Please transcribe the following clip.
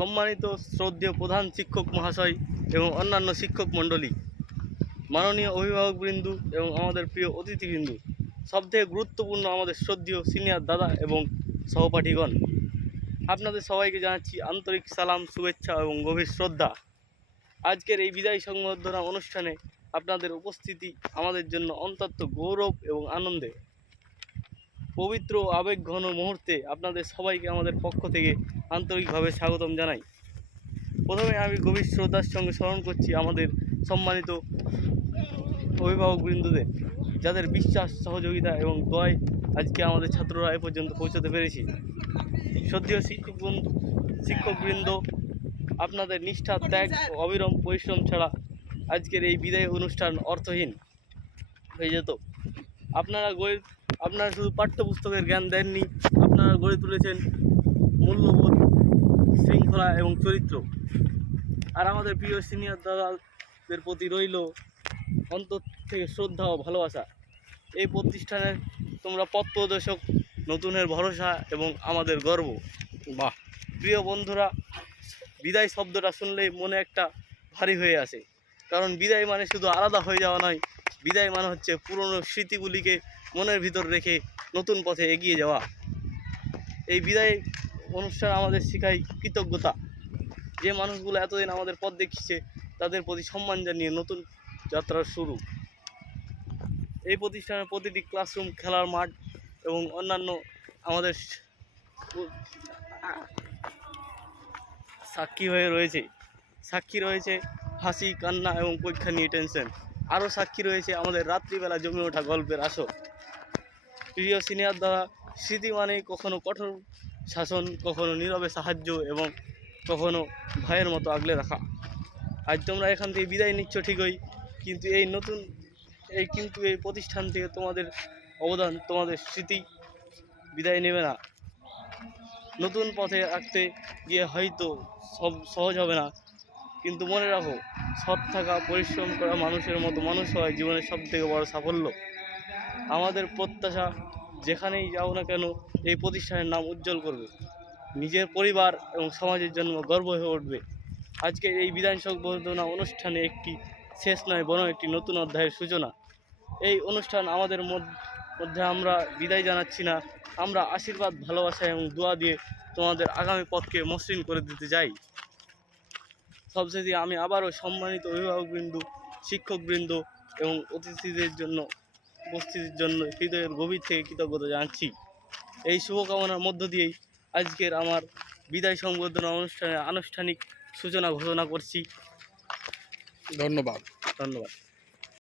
সম্মানিত শ্রদ্ধেয় প্রধান শিক্ষক মহাশয় এবং অন্যান্য শিক্ষক মণ্ডলী, মাননীয় অভিভাবকবৃন্দ এবং আমাদের প্রিয় অতিথিবৃন্দ, সবথেকে গুরুত্বপূর্ণ আমাদের শ্রদ্ধেয় সিনিয়র দাদা এবং সহপাঠীগণ, আপনাদের সবাইকে জানাচ্ছি আন্তরিক সালাম, শুভেচ্ছা এবং গভীর শ্রদ্ধা। আজকের এই বিদায় সংবর্ধনা অনুষ্ঠানে আপনাদের উপস্থিতি আমাদের জন্য অত্যন্ত গৌরব এবং আনন্দের। পবিত্র আবেগঘন মুহূর্তে আপনাদের সবাইকে আমাদের পক্ষ থেকে আন্তরিকভাবে স্বাগতম জানাই। প্রথমে আমি গভীর শ্রদ্ধার সঙ্গে স্মরণ করছি আমাদের সম্মানিত অভিভাবকবৃন্দদের, যাদের বিশ্বাস, সহযোগিতা এবং দয়ায় আজকে আমাদের ছাত্ররা এ পর্যন্ত পৌঁছতে পেরেছি। শ্রদ্ধেয় শিক্ষকবৃন্দ, আপনাদের নিষ্ঠা, ত্যাগ ও অবিরাম পরিশ্রম ছাড়া আজকের এই বিদায় অনুষ্ঠান অর্থহীন হয়ে যেত। আপনারা শুধু পাঠ্যপুস্তকের জ্ঞান দেননি, আপনারা গড়ে তুলেছেন মূল্যবোধ, শৃঙ্খলা এবং চরিত্র। আর আমাদের প্রিয় সিনিয়র দাদাদের প্রতি রইল অন্তর থেকে শ্রদ্ধা ও ভালোবাসা। এই প্রতিষ্ঠানের তোমরা পথ প্রদর্শক, নতুনের ভরসা এবং আমাদের গর্ব। বাহ! প্রিয় বন্ধুরা, বিদায় শব্দটা শুনলেই মনে একটা ভারী হয়ে আসে, কারণ বিদায় মানে শুধু আলাদা হয়ে যাওয়া নয়, বিদায় মানে হচ্ছে পুরনো স্মৃতিগুলিকে মনের ভিতর রেখে নতুন পথে এগিয়ে যাওয়া। এই বিদায় অনুষ্ঠান আমাদের শেখায় কৃতজ্ঞতা। যে মানুষগুলো এতদিন আমাদের পথ দেখিয়েছে তাদের প্রতি সম্মান জানিয়ে নতুন যাত্রার শুরু। এই প্রতিষ্ঠানের প্রতিটি ক্লাসরুম, খেলার মাঠ এবং অন্যান্য আমাদের সাক্ষী রয়েছে হাসি, কান্না এবং পরীক্ষা নিয়ে টেনশন। আরও সাক্ষী রয়েছে আমাদের রাত্রিবেলা জমে ওঠা গল্পের আসর। প্রিয় সিনিয়র দাদা, স্মৃতি মানে কখনো কঠোর শাসন, কখনো নীরবে সাহায্য এবং কখনো ভয়ের মতো আগলে রাখা। আজ তোমরা এখান থেকে বিদায় নিচ্ছ ঠিকই, কিন্তু এই প্রতিষ্ঠান থেকে তোমাদের অবদান, তোমাদের স্মৃতি বিদায় নেবে না। নতুন পথে আঁকতে গিয়ে হয়তো সব সহজ হবে না, কিন্তু মনে রাখো, সৎ থাকা, পরিশ্রম করা, মানুষের মতো মানুষ হওয়া জীবনের সবথেকে বড় সাফল্য। আমাদের প্রত্যাশা, যেখানেই যাও না কেন এই প্রতিষ্ঠানের নাম উজ্জ্বল করবে, নিজের পরিবার এবং সমাজের জন্য গর্ব হয়ে উঠবে। আজকের এই বিদায় সংবর্ধনা অনুষ্ঠানে একটি শেষ নয়, বরং একটি নতুন অধ্যায়ের সূচনা। এই অনুষ্ঠান আমাদের মধ্যে আমরা বিদায় জানাচ্ছি না, আমরা আশীর্বাদ, ভালোবাসা এবং দোয়া দিয়ে তোমাদের আগামী পথকে মসৃণ করে দিতে চাই। সবশেষে আমি আবারও সম্মানিত অভিভাবকবৃন্দ, শিক্ষকবৃন্দ এবং অতিথিদের জন্য উপস্থিতির জন্য হৃদয়ের গভীর থেকে কৃতজ্ঞতা জানাচ্ছি। এই শুভকামনার মধ্য দিয়েই আজকের আমার বিদায় সংবর্ধনা অনুষ্ঠানের আনুষ্ঠানিক সূচনা ঘোষণা করছি। ধন্যবাদ।